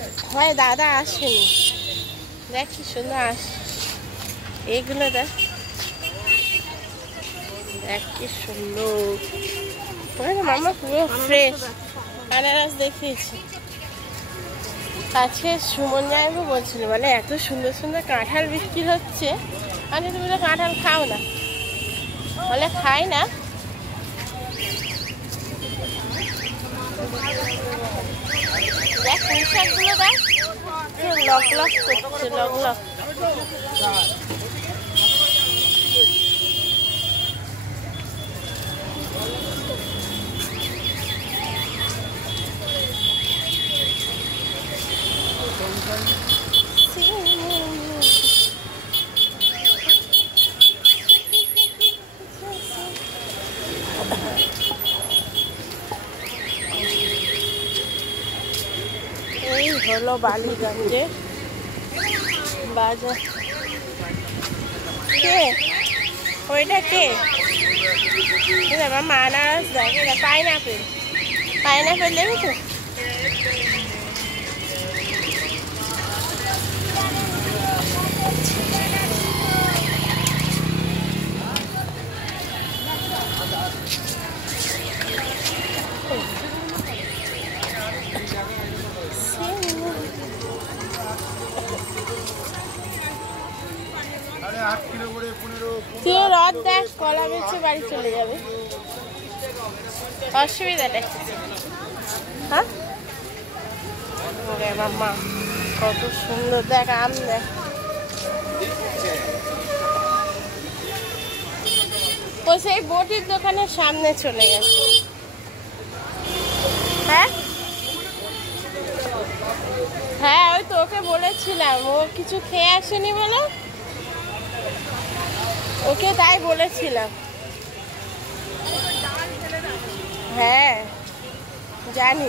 হয় দাদা আসেনি, দেখ কি সুন্দর আস, এইগুলো দেখ দেখ কি সুন্দর মামা, পুরো ফ্রেশ আনারস দেখিয়েছি। কাছে সুমন যাইবো বলছিল, মানে এত সুন্দর সুন্দর কাঁঠাল বিক্রি হচ্ছে, মানে তুমি তো কাঁঠাল খাও না, বলে খাই না। দেখ পুঁই শাকগুলো দেখ, লক লক করছে, লক লক। এই হলো বালিগঞ্জে বাজার। কে ওইটা কে? মামা আনারস দেখ, এটা পাইনাপেল, পাইনাপেল দেখেছো? তুই রথ দেখ, কলা বেচে বাড়ি চলে যাবে, অসুবিধাটা হ্যাঁ। মাম্মা কত সুন্দর দেখ, আম দেখ, ও সেই বটির দোকানের সামনে চলে গেছে। হ্যাঁ হ্যাঁ, ওই তো ওকে বলেছিলাম, ও কিছু খেয়ে আসেনি বলো, ওকে তাই বলেছিলাম। হ্যাঁ জানি।